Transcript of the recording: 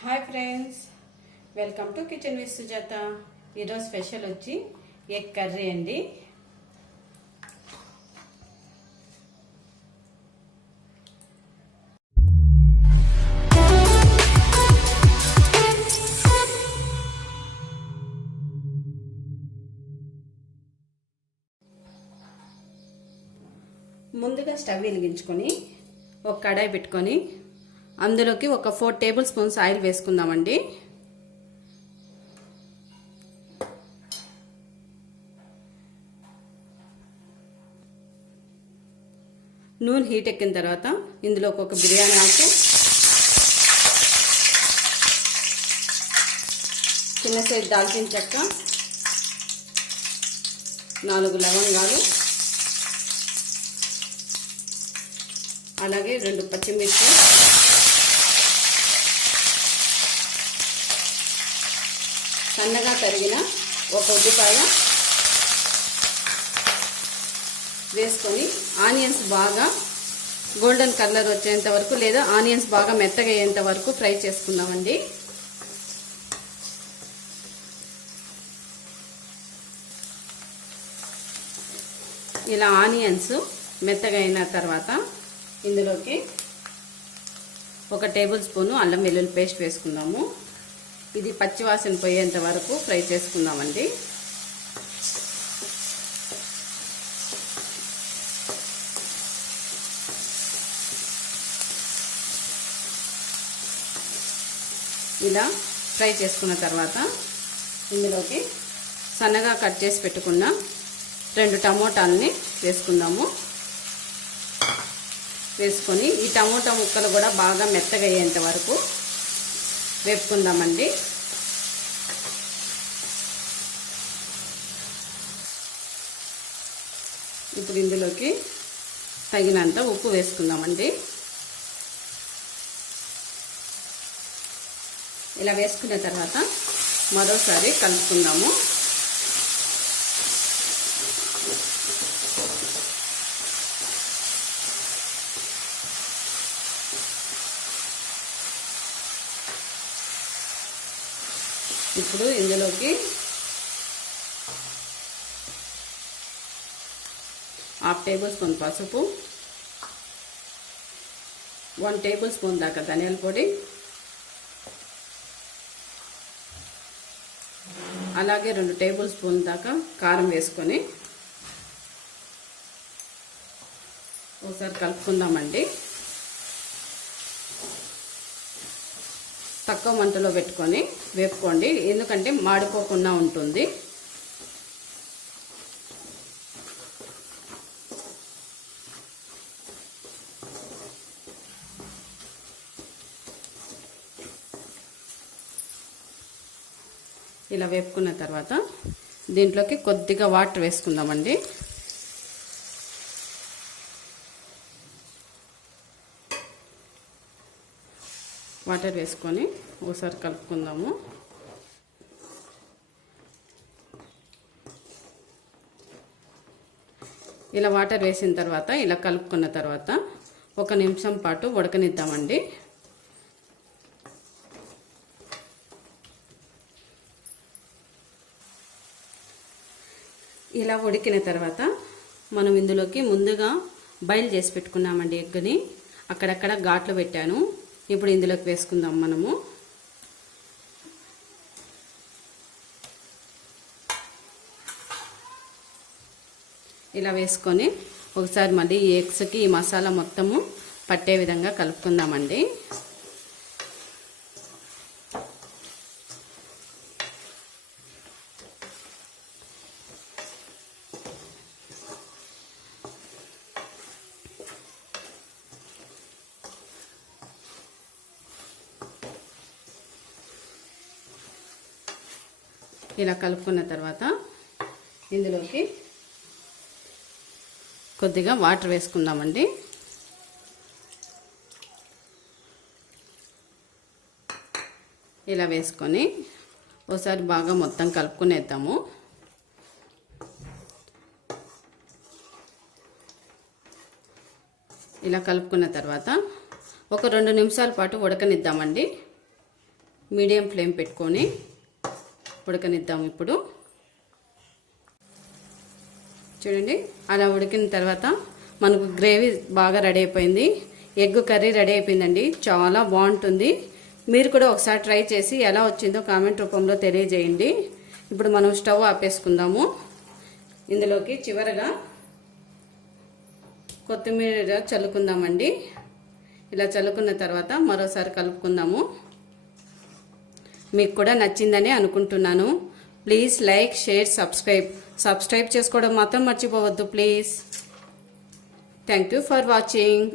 Hi friends welcome to kitchen with Sujatha ఈరోజు special వచ్చి egg curry అండి. ముందుగా స్టవ్ వెలిగించుకొని ఒక కడాయి పెట్టుకొని అందులోకి ఒక ఫోర్ టేబుల్ స్పూన్స్ ఆయిల్ వేసుకుందామండి. నూనె హీట్ ఎక్కిన తర్వాత ఇందులోకి ఒక బిర్యానీ ఆకు చిన్న సైజ్ దాల్చిన చెక్క నాలుగు లవంగాలు అలాగే రెండు పచ్చిమిర్చి సన్నగా తరిగిన ఒక ఉల్లిపాయ వేసుకొని ఆనియన్స్ బాగా గోల్డెన్ కలర్ వచ్చేంత వరకు లేదా ఆనియన్స్ బాగా మెత్తగా అయ్యేంత వరకు ఫ్రై చేసుకుందామండి. ఇలా ఆనియన్స్ మెత్తగా అయిన తర్వాత ఇందులోకి ఒక టేబుల్ స్పూను అల్లం వెల్లుల్లి పేస్ట్ వేసుకుందాము. ఇది పచ్చివాసన పోయేంత వరకు ఫ్రై చేసుకుందామండి. ఇలా ఫ్రై చేసుకున్న తర్వాత ఇందులోకి సన్నగా కట్ చేసి పెట్టుకున్న రెండు టమోటాలని వేసుకుందాము. వేసుకొని ఈ టమోటా ముక్కలు కూడా బాగా మెత్తగా అయ్యేంత వరకు వేపుకుందామండి. ఇప్పుడు ఇందులోకి తగినంత ఉప్పు వేసుకుందామండి. ఇలా వేసుకున్న తర్వాత మరోసారి కలుపుకుందాము. ఇప్పుడు ఇందులోకి హాఫ్ టేబుల్ స్పూన్ పసుపు వన్ టేబుల్ స్పూన్ దాకా ధనియాల పొడి అలాగే రెండు టేబుల్ స్పూన్ దాకా కారం వేసుకొని ఒకసారి కలుపుకుందామండి. తక్కువ మంటలో పెట్టుకొని వేపుకోండి. ఎందుకంటే మాడిపోకుండా ఉంటుంది. ఇలా వేపుకున్న తర్వాత దీంట్లోకి కొద్దిగా వాటర్ వేసుకుందామండి. వాటర్ వేసుకొని ఒకసారి కలుపుకుందాము. ఇలా వాటర్ వేసిన తర్వాత ఇలా కలుపుకున్న తర్వాత ఒక నిమిషం పాటు ఉడకనిద్దామండి. ఇలా ఉడికిన తర్వాత మనం ఇందులోకి ముందుగా బయలు చేసి పెట్టుకున్నామండి ఎగ్గుని. అక్కడక్కడ ఘాట్లు పెట్టాను. ఇప్పుడు ఇందులోకి వేసుకుందాం మనము. ఇలా వేసుకొని ఒకసారి మళ్ళీ ఈ ఎగ్స్కి ఈ మసాలా మొత్తము పట్టే విధంగా కలుపుకుందామండి. ఇలా కలుపుకున్న తర్వాత ఇందులోకి కొద్దిగా వాటర్ వేసుకుందామండి. ఇలా వేసుకొని ఒకసారి బాగా మొత్తం కలుపుకునేద్దాము. ఇలా కలుపుకున్న తర్వాత ఒక రెండు నిమిషాల పాటు ఉడకనిద్దామండి. మీడియం ఫ్లేమ్ పెట్టుకొని ఉడకనిద్దాం ఇప్పుడు. చూడండి అలా ఉడికిన తర్వాత మనకు గ్రేవీ బాగా రెడీ అయిపోయింది. ఎగ్ కర్రీ రెడీ అయిపోయిందండి. చాలా బాగుంటుంది. మీరు కూడా ఒకసారి ట్రై చేసి ఎలా వచ్చిందో కామెంట్ రూపంలో తెలియజేయండి. ఇప్పుడు మనం స్టవ్ ఆపేసుకుందాము. ఇందులోకి చివరగా కొత్తిమీర చల్లుకుందామండి. ఇలా చల్లుకున్న తర్వాత మరోసారి కలుపుకుందాము. మీకు కూడా నచ్చిందని అనుకుంటున్నాను. Please like share subscribe. Subscribe చేసుకోవడం మాత్రం మర్చిపోవద్దు please. Thank you for watching.